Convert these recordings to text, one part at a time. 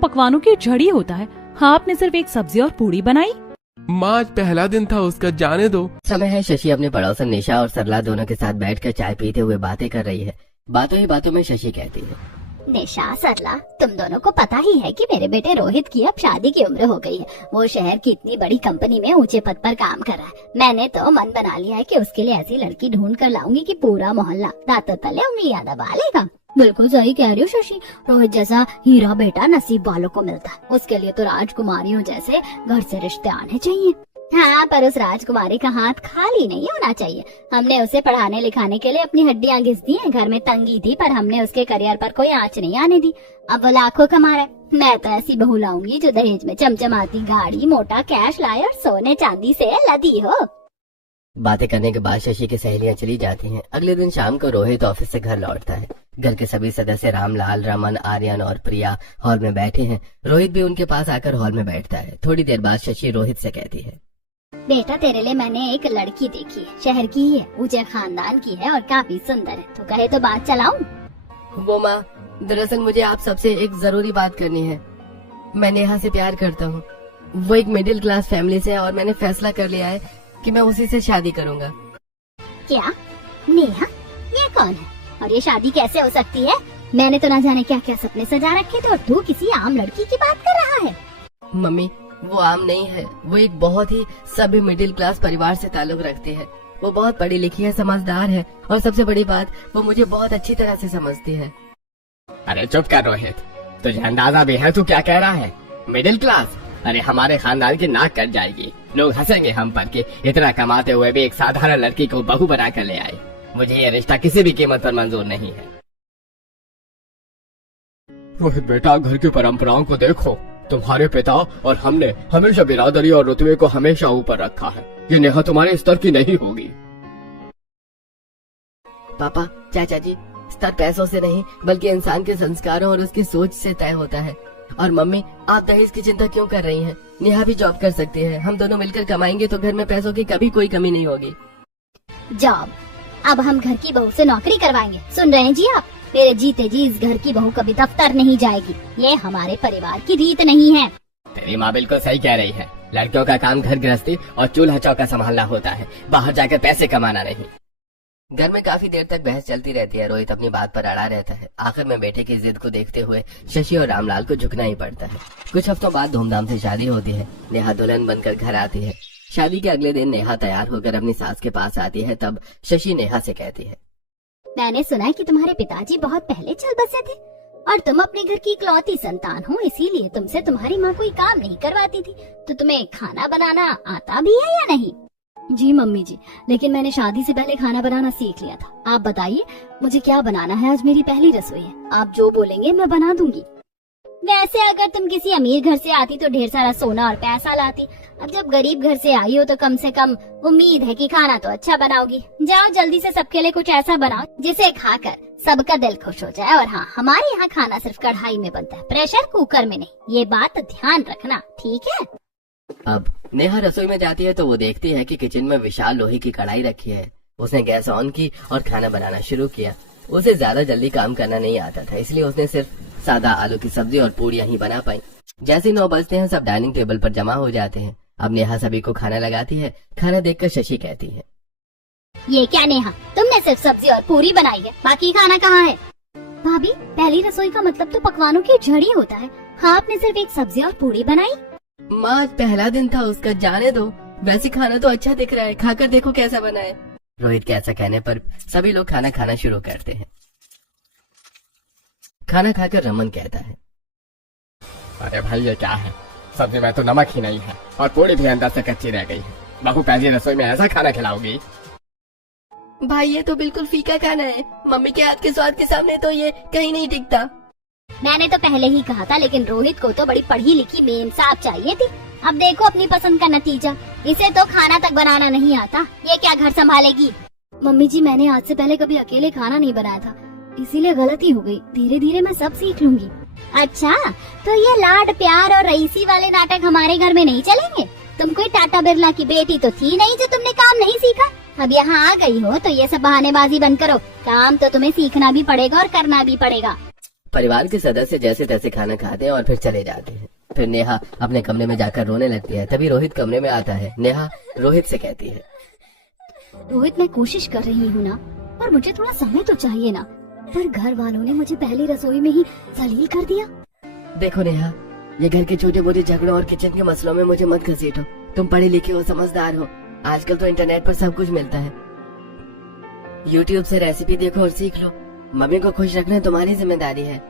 पकवानों की जड़ ही होता है। हाँ, आपने सिर्फ एक सब्जी और पूरी बनाई। माँ, आज पहला दिन था उसका, जाने दो। समय है शशि अपने पड़ोसन निशा और सरला दोनों के साथ बैठकर चाय पीते हुए बातें कर रही है। बातों ही बातों में शशि कहती है, निशा, सरला, तुम दोनों को पता ही है कि मेरे बेटे रोहित की अब शादी की उम्र हो गई है। वो शहर की इतनी बड़ी कंपनी में ऊंचे पद पर काम कर रहा है। मैंने तो मन बना लिया है कि उसके लिए ऐसी लड़की ढूंढ कर लाऊंगी कि पूरा मोहल्ला दांतों तले उंगलियां दबा लेगा। बिल्कुल सही कह रही हो शशि, रोहित जैसा हीरा बेटा नसीब वालों को मिलता है। उसके लिए तो राजकुमारियों जैसे घर से रिश्ते आने चाहिए। हाँ, पर उस राजकुमारी का हाथ खाली नहीं होना चाहिए। हमने उसे पढ़ाने लिखाने के लिए अपनी हड्डियां घिस दी हैं। घर में तंगी थी, पर हमने उसके करियर पर कोई आंच नहीं आने दी। अब वो लाखों कमा रहा है। मैं तो ऐसी बहू लाऊंगी जो दहेज में चमचमाती गाड़ी, मोटा कैश लाए और सोने चांदी से लदी हो। बातें करने के बाद शशि की सहेलियां चली जाती हैं। अगले दिन शाम को रोहित ऑफिस से घर लौटता है। घर के सभी सदस्य रामलाल, रमन, आर्यन और प्रिया हॉल में बैठे हैं। रोहित भी उनके पास आकर हॉल में बैठता है। थोड़ी देर बाद शशि रोहित से कहती है, बेटा, तेरे लिए मैंने एक लड़की देखी है। शहर की ही है, ऊंचे खानदान की है और काफी सुंदर है। तो कहे तो बात चलाऊं? वो माँ, दरअसल मुझे आप सबसे एक जरूरी बात करनी है। मैं नेहा से प्यार करता हूँ। वो एक मिडिल क्लास फैमिली से है और मैंने फैसला कर लिया है कि मैं उसी से शादी करूँगा। क्या? नेहा? ये कौन है और ये शादी कैसे हो सकती है? मैंने तो ना जाने क्या क्या सपने सजा रखे थे और तू किसी आम लड़की की बात कर रहा है। मम्मी, वो आम नहीं है। वो एक बहुत ही सभी मिडिल क्लास परिवार से ताल्लुक रखती है। वो बहुत पढ़ी लिखी है, समझदार है और सबसे बड़ी बात, वो मुझे बहुत अच्छी तरह से समझती है। अरे चुप कर रोहित, तुझे अंदाजा भी है तू क्या कह रहा है? Middle class? अरे हमारे खानदान की नाक कट जाएगी। लोग हंसेंगे हम पर कि इतना कमाते हुए भी एक साधारण लड़की को बहू बना कर ले आए। मुझे ये रिश्ता किसी भी कीमत पर मंजूर नहीं है। रोहित बेटा, घर की परंपराओं को देखो। तुम्हारे पिता और हमने हमेशा बिरादरी और रुतबे को हमेशा ऊपर रखा है। ये नेहा तुम्हारे स्तर की नहीं होगी। पापा, चाचा जी, स्तर पैसों से नहीं बल्कि इंसान के संस्कारों और उसकी सोच से तय होता है। और मम्मी, आप दहेज की चिंता क्यों कर रही हैं? नेहा भी जॉब कर सकती है। हम दोनों मिलकर कमाएंगे तो घर में पैसों की कभी कोई कमी नहीं होगी। जॉब? अब हम घर की बहू से नौकरी करवाएंगे? सुन रहे हैं जी आप? मेरे जीते जी इस घर की बहू कभी दफ्तर नहीं जाएगी। ये हमारे परिवार की रीत नहीं है। तेरी माँ बिल्कुल सही कह रही है। लड़कियों का काम घर गृहस्थी और चूल्हा चौका संभालना होता है, बाहर जाकर पैसे कमाना नहीं। घर में काफी देर तक बहस चलती रहती है। रोहित अपनी बात पर अड़ा रहता है। आखिर में बेटे की जिद को देखते हुए शशि और रामलाल को झुकना ही पड़ता है। कुछ हफ्तों बाद धूमधाम से शादी होती है। नेहा दुल्हन बनकर घर आती है। शादी के अगले दिन नेहा तैयार होकर अपनी सास के पास आती है। तब शशि नेहा से कहती है, मैंने सुना है कि तुम्हारे पिताजी बहुत पहले चल बसे थे और तुम अपने घर की इकलौती संतान हो, इसीलिए तुमसे तुम्हारी माँ कोई काम नहीं करवाती थी। तो तुम्हें खाना बनाना आता भी है या नहीं? जी मम्मी जी, लेकिन मैंने शादी से पहले खाना बनाना सीख लिया था। आप बताइए मुझे क्या बनाना है? आज मेरी पहली रसोई है। आप जो बोलेंगे मैं बना दूंगी। वैसे अगर तुम किसी अमीर घर से आती तो ढेर सारा सोना और पैसा लाती। अब जब गरीब घर से आई हो तो कम से कम उम्मीद है कि खाना तो अच्छा बनाओगी। जाओ जल्दी से सबके लिए कुछ ऐसा बनाओ जिसे खाकर सबका दिल खुश हो जाए। और हाँ, हमारे यहाँ खाना सिर्फ कढ़ाई में बनता है, प्रेशर कुकर में नहीं। ये बात ध्यान रखना, ठीक है? अब नेहा रसोई में जाती है तो वो देखती है कि किचन में विशाल लोहे की कढ़ाई रखी है। उसने गैस ऑन की और खाना बनाना शुरू किया। उसे ज्यादा जल्दी काम करना नहीं आता था, इसलिए उसने सिर्फ सादा आलू की सब्जी और पूड़ियां ही बना पाई। जैसे 9 बजते हैं सब डाइनिंग टेबल पर जमा हो जाते हैं। अब नेहा सभी को खाना लगाती है। खाना देखकर शशि कहती है, ये क्या नेहा, तुमने सिर्फ सब्जी और पूरी बनाई है, बाकी खाना कहाँ है? भाभी, पहली रसोई का मतलब तो पकवानों की जड़ ही होता है। हाँ, आपने सिर्फ एक सब्जी और पूरी बनाई। माँ, आज पहला दिन था उसका, जाने दो। वैसे खाना तो अच्छा दिख रहा है, खाकर देखो कैसा बना है। रोहित के ऐसा कहने पर सभी लोग खाना खाना शुरू करते हैं। खाना खाकर रमन कहता है, अरे भाई ये क्या है? सब्जी में तो नमक ही नहीं है और पूरी भी अंदर से कच्ची रह गई है। बहू पहली रसोई में ऐसा खाना खिलाओगी? भाई ये तो बिल्कुल फीका खाना है। मम्मी के हाथ के स्वाद के सामने तो ये कहीं नहीं टिकता। मैंने तो पहले ही कहा था, लेकिन रोहित को तो बड़ी पढ़ी लिखी मेमसाब चाहिए थी। अब देखो अपनी पसंद का नतीजा। इसे तो खाना तक बनाना नहीं आता, ये क्या घर संभालेगी? मम्मी जी, मैंने आज से पहले कभी अकेले खाना नहीं बनाया था, इसीलिए गलती हो गई। धीरे धीरे मैं सब सीख लूंगी। अच्छा, तो ये लाड प्यार और रईसी वाले नाटक हमारे घर में नहीं चलेंगे? तुम कोई टाटा बिरला की बेटी तो थी नहीं जो तुमने काम नहीं सीखा। अब यहाँ आ गई हो तो ये सब बहानेबाजी बंद करो। काम तो तुम्हें सीखना भी पड़ेगा और करना भी पड़ेगा। परिवार के सदस्य जैसे तैसे खाना खाते हैं और फिर चले जाते हैं। फिर नेहा अपने कमरे में जाकर रोने लगती है। तभी रोहित कमरे में आता है। नेहा रोहित से कहती है, रोहित, मैं कोशिश कर रही हूँ ना, पर मुझे थोड़ा समय तो चाहिए ना। पर घर वालों ने मुझे पहली रसोई में ही जलील कर दिया। देखो नेहा, ये घर के छोटे मोटे झगड़ों और किचन के मसलों में मुझे मत घसीटो। तुम पढ़े लिखे हो, समझदार हो। आजकल तो इंटरनेट पर सब कुछ मिलता है। यूट्यूब से रेसिपी देखो और सीख लो। मम्मी को खुश रखना तुम्हारी जिम्मेदारी है।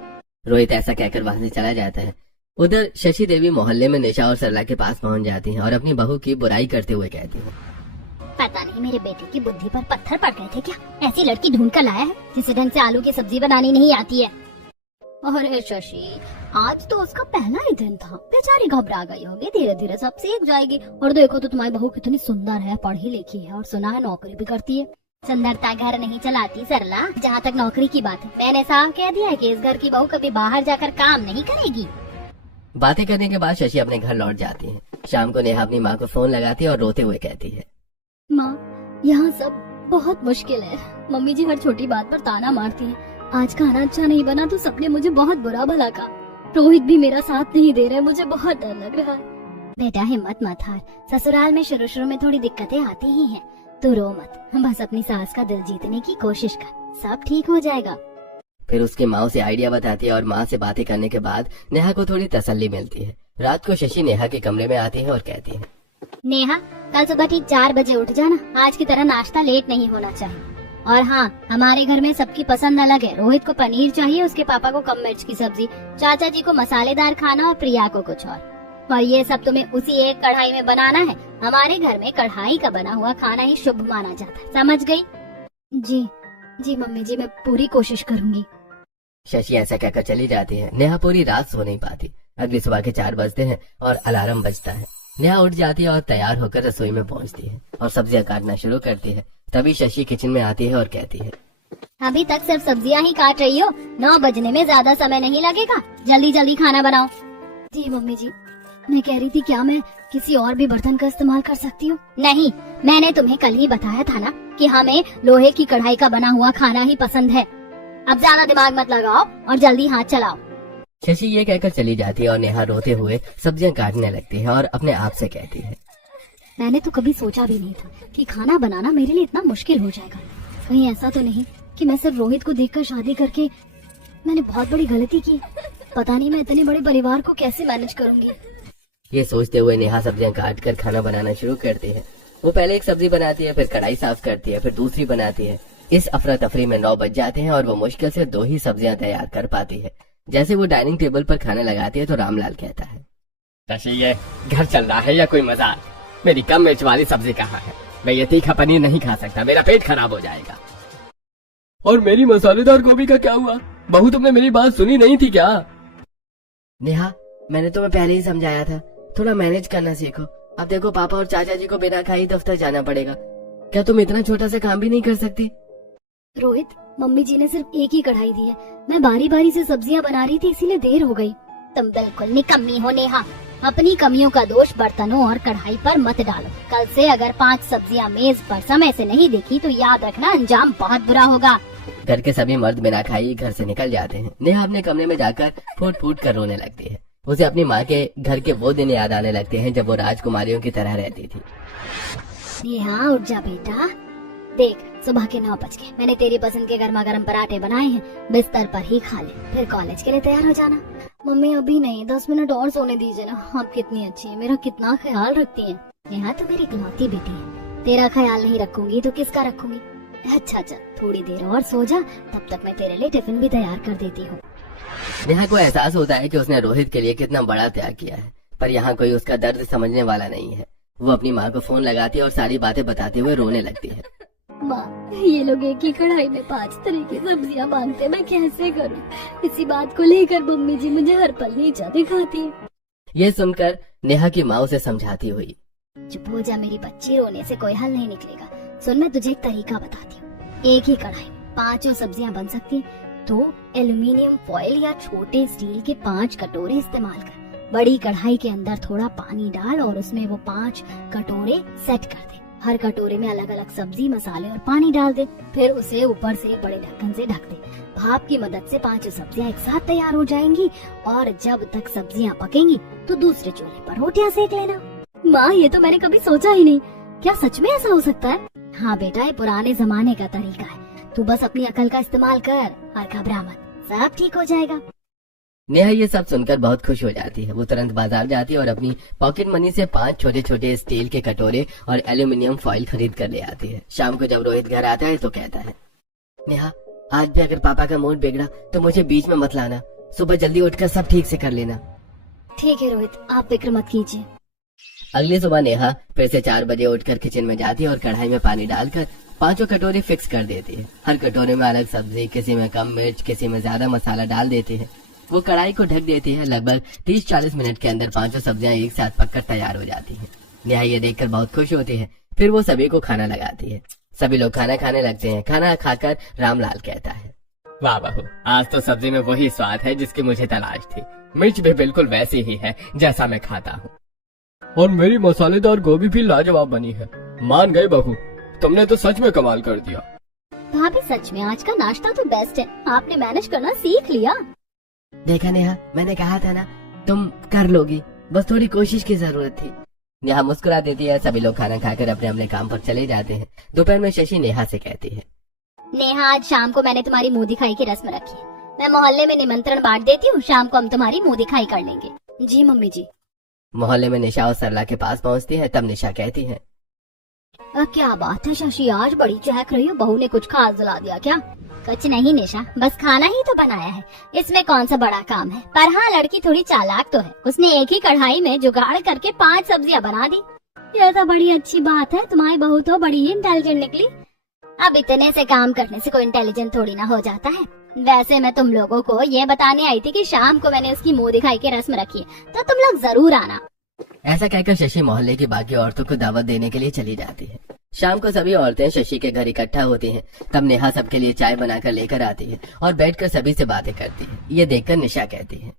रोहित ऐसा कहकर वहां से चला जाता है। उधर शशि देवी मोहल्ले में निशा और सरला के पास पहुंच जाती हैं और अपनी बहू की बुराई करते हुए कहती हैं, पता नहीं मेरे बेटे की बुद्धि पर पत्थर पड़ गए थे क्या? ऐसी लड़की ढूंढ कर लाया है जिसे ढंग से आलू की सब्जी बनानी नहीं आती है। अरे शशि, आज तो उसका पहला ही दिन था, बेचारी घबरा गई होगी। धीरे धीरे सब सीख जाएगी। और देखो तो तुम्हारी बहू कितनी सुंदर है, पढ़ी लिखी है और सुना है नौकरी भी करती है। सुंदरता घर नहीं चलाती सरला। जहाँ तक नौकरी की बात है, मैंने साफ कह दिया है कि इस घर की बहू कभी बाहर जाकर काम नहीं करेगी। बातें करने के बाद शशि अपने घर लौट जाती है। शाम को नेहा अपनी माँ को फोन लगाती है और रोते हुए कहती है, माँ, यहाँ सब बहुत मुश्किल है। मम्मी जी हर छोटी बात पर ताना मारती है। आज खाना अच्छा नहीं बना तो सबने मुझे बहुत बुरा भला कहा। रोहित भी मेरा साथ नहीं दे रहे, मुझे बहुत डर लग रहा है। बेटा हिम्मत मत हार, ससुराल में शुरू में थोड़ी दिक्कतें आती ही हैं। तू रो मत, बस अपनी सास का दिल जीतने की कोशिश कर, सब ठीक हो जाएगा। फिर उसकी माँ उसे आइडिया बताती है और माँ से बातें करने के बाद नेहा को थोड़ी तसल्ली मिलती है। रात को शशि नेहा के कमरे में आती है और कहती है, नेहा, कल सुबह ठीक 4 बजे उठ जाना। आज की तरह नाश्ता लेट नहीं होना चाहिए। और हाँ, हमारे घर में सबकी पसंद अलग है। रोहित को पनीर चाहिए, उसके पापा को कम मिर्च की सब्जी, चाचा जी को मसालेदार खाना और प्रिया को कुछ और ये सब तुम्हें उसी एक कढ़ाई में बनाना है। हमारे घर में कढ़ाई का बना हुआ खाना ही शुभ माना जाता है, समझ गई? जी मम्मी जी, मैं पूरी कोशिश करूंगी। शशि ऐसा कहकर चली जाती है। नेहा पूरी रात सो नहीं पाती। अगली सुबह के 4 बजते हैं और अलार्म बजता है। नेहा उठ जाती है और तैयार होकर रसोई में पहुंचती है और सब्जियां काटना शुरू करती है। तभी शशि किचन में आती है और कहती है, अभी तक सिर्फ सब्जियां ही काट रही हो, 9 बजने में ज्यादा समय नहीं लगेगा। जल्दी जल्दी खाना बनाओ। जी मम्मी जी, मैं कह रही थी क्या मैं किसी और भी बर्तन का इस्तेमाल कर सकती हूँ? नहीं, मैंने तुम्हें कल ही बताया था ना कि हमें लोहे की कढ़ाई का बना हुआ खाना ही पसंद है। अब ज्यादा दिमाग मत लगाओ और जल्दी हाथ चलाओ। शशि ये कहकर चली जाती है और नेहा रोते हुए सब्जियां काटने लगती है और अपने आप से कहती है, मैंने तो कभी सोचा भी नहीं था कि खाना बनाना मेरे लिए इतना मुश्किल हो जाएगा। कहीं ऐसा तो नहीं कि मैं सिर्फ रोहित को देखकर शादी करके मैंने बहुत बड़ी गलती की। पता नहीं मैं इतने बड़े परिवार को कैसे मैनेज करूंगी। ये सोचते हुए नेहा सब्जियां काट कर खाना बनाना शुरू करती है। वो पहले एक सब्जी बनाती है, फिर कढ़ाई साफ करती है, फिर दूसरी बनाती है। इस अफरा तफरी में 9 बज जाते हैं और वो मुश्किल से 2 ही सब्जियां तैयार कर पाती है। जैसे वो डाइनिंग टेबल पर खाना लगाती है तो रामलाल कहता है, शशि, ये घर चल रहा है या कोई मजाक? मेरी कम मिर्च वाली सब्जी कहाँ है? मैं ये तीखा पनीर नहीं खा सकता, मेरा पेट खराब हो जाएगा। और मेरी मसालेदार गोभी का क्या हुआ? बहू, तुमने मेरी बात सुनी नहीं थी क्या? नेहा, मैंने तुम्हें पहले ही समझाया था, थोड़ा मैनेज करना सीखो। अब देखो, पापा और चाचा जी को बिना खाई दफ्तर जाना पड़ेगा। क्या तुम इतना छोटा सा काम भी नहीं कर सकती? रोहित, मम्मी जी ने सिर्फ एक ही कढ़ाई दी है। मैं बारी बारी से सब्जियां बना रही थी, इसीलिए देर हो गई। तुम बिल्कुल निकम्मी हो नेहा। अपनी कमियों का दोष बर्तनों और कढ़ाई पर मत डालो। कल से अगर 5 सब्जियां मेज पर समय से नहीं दिखी तो याद रखना अंजाम बहुत बुरा होगा। घर के सभी मर्द बिना खाई घर से निकल जाते हैं। नेहा अपने कमरे में जाकर फूट फूट कर रोने लगती है। उसे अपनी माँ के घर के वो दिन याद आने लगते हैं जब वो राजकुमारियों की तरह रहती थी। नेहा, उठ जा बेटा। देख, सुबह के 9 बज गए। मैंने तेरी पसंद के गर्मा गर्म पराठे बनाए हैं, बिस्तर पर ही खा ले, फिर कॉलेज के लिए तैयार हो जाना। मम्मी, अभी नहीं, 10 मिनट और सोने दीजिए ना। आप कितनी अच्छी है, मेरा कितना ख्याल रखती है। नेहा, तो मेरी इकलौती बेटी है, तेरा ख्याल नहीं रखूंगी तो किसका रखूंगी? अच्छा चल, थोड़ी देर और सो जा, तब तक मैं तेरे लिए टिफिन भी तैयार कर देती हूँ। नेहा को एहसास होता है कि उसने रोहित के लिए कितना बड़ा त्याग किया है, पर यहाँ कोई उसका दर्द समझने वाला नहीं है। वो अपनी माँ को फोन लगाती है और सारी बातें बताते हुए रोने लगती है। माँ, ये लोग एक ही कढ़ाई में 5 तरह की सब्जियां मांगते, मैं कैसे करूँ? इसी बात को लेकर मम्मी जी मुझे हर पल नीचा दिखाती है। ये सुनकर नेहा की माँ उसे समझाती हुई, चुप हो जा मेरी बच्ची, रोने से कोई हल नहीं निकलेगा। सुन, मैं तुझे एक तरीका बताती हूँ। एक ही कढ़ाई में 5 सब्जियां बन सकती हैं, तो एल्युमिनियम फॉइल या छोटे स्टील के 5 कटोरे इस्तेमाल कर। बड़ी कढ़ाई के अंदर थोड़ा पानी डाल और उसमें वो 5 कटोरे सेट कर दे। हर कटोरे में अलग अलग सब्जी, मसाले और पानी डाल दे। फिर उसे ऊपर से बड़े ढक्कन से ढक दे। भाप की मदद से 5 सब्जियां एक साथ तैयार हो जाएंगी और जब तक सब्जियां पकेंगी तो दूसरे चूल्हे पर रोटियां सेक लेना। माँ, ये तो मैंने कभी सोचा ही नहीं। क्या सच में ऐसा हो सकता है? हाँ बेटा, ये पुराने जमाने का तरीका है। तू बस अपनी अकल का इस्तेमाल कर और घबरा मत, सब ठीक हो जाएगा। नेहा ये सब सुनकर बहुत खुश हो जाती है। वो तुरंत बाजार जाती है और अपनी पॉकेट मनी से 5 छोटे छोटे स्टील के कटोरे और एल्यूमिनियम फॉइल खरीद कर ले आती है। शाम को जब रोहित घर आता है तो कहता है, नेहा, आज भी अगर पापा का मूड बिगड़ा तो मुझे बीच में मत लाना। सुबह जल्दी उठकर सब ठीक से कर लेना। ठीक है रोहित, आप फिक्र मत कीजिए। अगली सुबह नेहा फिर से 4 बजे उठकर किचन में जाती है और कढ़ाई में पानी डालकर 5 कटोरे फिक्स कर देती है। हर कटोरे में अलग सब्जी, किसी में कम मिर्च, किसी में ज्यादा मसाला डाल देती है। वो कढ़ाई को ढक देती है। लगभग 30-40 मिनट के अंदर 5 सब्जियां एक साथ पककर तैयार हो जाती हैं। नेहा ये देखकर बहुत खुश होती है। फिर वो सभी को खाना लगाती है। सभी लोग खाना खाने लगते हैं। खाना खाकर रामलाल कहता है, वाह बहू, आज तो सब्जी में वही स्वाद है जिसकी मुझे तलाश थी। मिर्च भी बिल्कुल वैसी ही है जैसा मैं खाता हूँ। और मेरी मसालेदार गोभी भी लाजवाब बनी है। मान गए बहू, तुमने तो सच में कमाल कर दिया। भाभी, सच में आज का नाश्ता तो बेस्ट है। आपने मैनेज करना सीख लिया। देखा नेहा, मैंने कहा था ना, तुम कर लोगी, बस थोड़ी कोशिश की जरूरत थी। नेहा मुस्कुरा देती है। सभी लोग खाना खाकर अपने अपने काम पर चले जाते हैं। दोपहर में शशि नेहा से कहती है, नेहा, आज शाम को मैंने तुम्हारी मुंह दिखाई की रस्म रखी है। मैं मोहल्ले में निमंत्रण बांट देती हूँ। शाम को हम तुम्हारी मुंह दिखाई कर लेंगे। जी मम्मी जी। मोहल्ले में निशा और सरला के पास पहुँचती है। तब निशा कहती है, क्या बात है शशि, आज बड़ी चहक रही हो। बहू ने कुछ खास जला दिया क्या? कुछ नहीं निशा, बस खाना ही तो बनाया है। इसमें कौन सा बड़ा काम है। पर हाँ, लड़की थोड़ी चालाक तो है। उसने एक ही कढ़ाई में जुगाड़ करके 5 सब्जियां बना दी। यह तो बड़ी अच्छी बात है। तुम्हारी बहू तो बड़ी ही इंटेलिजेंट निकली। अब इतने से काम करने से कोई इंटेलिजेंट थोड़ी ना हो जाता है। वैसे मैं तुम लोगों को ये बताने आई थी कि शाम को मैंने उसकी मुंह दिखाई की रस्म रखी है, तो तुम लोग जरूर आना। ऐसा कहकर शशि मोहल्ले की बाकी औरतों को दावत देने के लिए चली जाती है। शाम को सभी औरतें शशि के घर इकट्ठा होती हैं। तब नेहा सबके लिए चाय बनाकर लेकर आती है और बैठकर सभी से बातें करती है। ये देखकर निशा कहती है,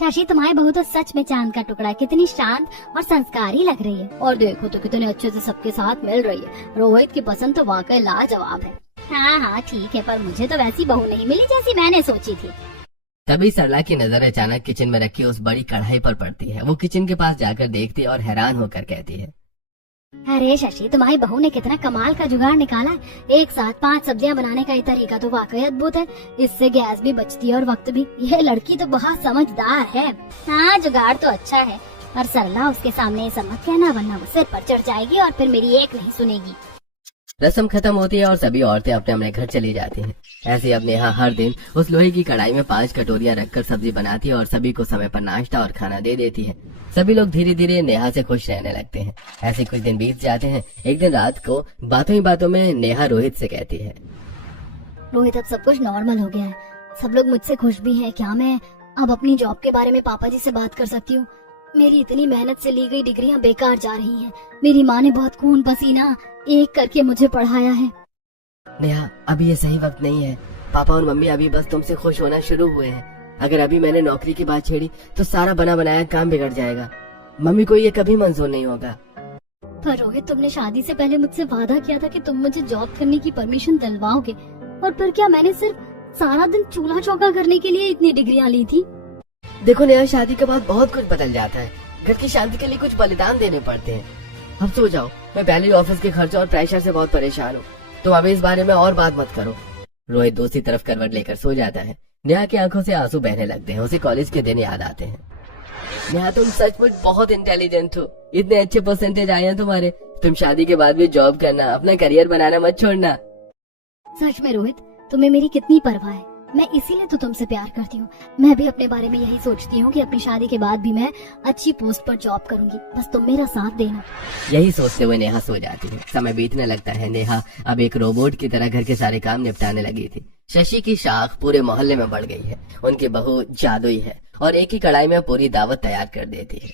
शशि, तुम्हारी बहू तो सच में चांद का टुकड़ा है। कितनी शांत और संस्कारी लग रही है। और देखो तो कितने अच्छे से सबके साथ मिल रही है। रोहित की पसंद तो वाकई लाजवाब है। हाँ हाँ ठीक है, पर मुझे तो वैसी बहू नहीं मिली जैसी मैंने सोची थी। तभी सरला की नजर अचानक किचन में रखी उस बड़ी कढ़ाई पर पड़ती है। वो किचन के पास जाकर देखती और हैरान होकर कहती है, अरे शशि, तुम्हारी बहू ने कितना कमाल का जुगाड़ निकाला है। एक साथ 5 सब्जियां बनाने का ये तरीका तो वाकई अद्भुत है। इससे गैस भी बचती है और वक्त भी। यह लड़की तो बहुत समझदार है। हाँ, जुगाड़ तो अच्छा है। और सरला, उसके सामने ये सब मत कहना, वरना वो सिर पर चढ़ जाएगी और फिर मेरी एक नहीं सुनेगी। रस्म खत्म होती है और सभी औरतें अपने अपने घर चली जाती हैं। ऐसे अब नेहा हर दिन उस लोहे की कढ़ाई में 5 कटोरियां रखकर सब्जी बनाती है और सभी को समय पर नाश्ता और खाना दे देती है। सभी लोग धीरे धीरे नेहा से खुश रहने लगते हैं। ऐसे कुछ दिन बीत जाते हैं। एक दिन रात को बातों ही बातों में नेहा रोहित से कहती है, रोहित, अब सब कुछ नॉर्मल हो गया है। सब लोग मुझसे खुश भी हैं। क्या मैं अब अपनी जॉब के बारे में पापा जी से बात कर सकती हूँ? मेरी इतनी मेहनत से ली गई डिग्रियां बेकार जा रही हैं। मेरी माँ ने बहुत खून पसीना एक करके मुझे पढ़ाया है। नेहा, अभी ये सही वक्त नहीं है। पापा और मम्मी अभी बस तुमसे खुश होना शुरू हुए हैं। अगर अभी मैंने नौकरी की बात छेड़ी तो सारा बना बनाया काम बिगड़ जाएगा। मम्मी को ये कभी मंजूर नहीं होगा। पर रोहित, तुमने शादी से पहले मुझसे वादा किया था कि तुम मुझे जॉब करने की परमिशन दिलवाओगे। और फिर क्या मैंने सिर्फ सारा दिन चूल्हा चौका करने के लिए इतनी डिग्रियां ली थी? देखो नेहा, शादी के बाद बहुत कुछ बदल जाता है। घर की शांति के लिए कुछ बलिदान देने पड़ते हैं। अब सो जाओ। मैं पहले ही ऑफिस के खर्चों और प्रेशर से बहुत परेशान हूँ। तुम अभी इस बारे में और बात मत करो। रोहित दूसरी तरफ करवट लेकर सो जाता है। नेहा की आंखों से आंसू बहने लगते हैं। उसे कॉलेज के दिन याद आते हैं। नेहा, तुम सचमुच बहुत इंटेलिजेंट हो। इतने अच्छे परसेंटेज आए हैं तुम्हारे। तुम शादी के बाद भी जॉब करना, अपना करियर बनाना मत छोड़ना। सच में रोहित, तुम्हें मेरी कितनी परवाह है। मैं इसीलिए तो तुमसे प्यार करती हूँ। मैं भी अपने बारे में यही सोचती हूँ कि अपनी शादी के बाद भी मैं अच्छी पोस्ट पर जॉब करूंगी। बस तुम मेरा साथ देना। यही सोचते हुए नेहा सो जाती है। समय बीतने लगता है। नेहा अब एक रोबोट की तरह घर के सारे काम निपटाने लगी थी। शशि की शाख पूरे मोहल्ले में बढ़ गई है। उनकी बहू जादुई है और एक ही कढ़ाई में पूरी दावत तैयार कर देती है।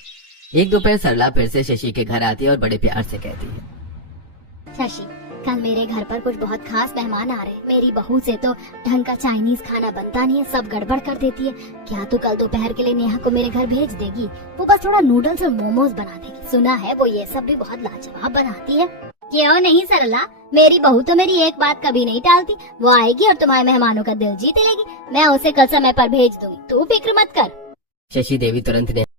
एक दोपहर सरला फिर से शशि के घर आती है और बड़े प्यार से कहती है, शशि, कल मेरे घर पर कुछ बहुत खास मेहमान आ रहे हैं। मेरी बहू से तो ढंग का चाइनीज खाना बनता नहीं है, सब गड़बड़ कर देती है। क्या तू कल दोपहर के लिए नेहा को मेरे घर भेज देगी? वो बस थोड़ा नूडल्स और मोमोज बना देगी। सुना है वो ये सब भी बहुत लाजवाब बनाती है। क्यों नहीं सरला, मेरी बहू तो मेरी एक बात कभी नहीं टालती। वो आएगी और तुम्हारे मेहमानों का दिल जीत लेगी। मैं उसे कल समय पर भेज दूंगी, तू फिक्र मत कर। शशि देवी तुरंत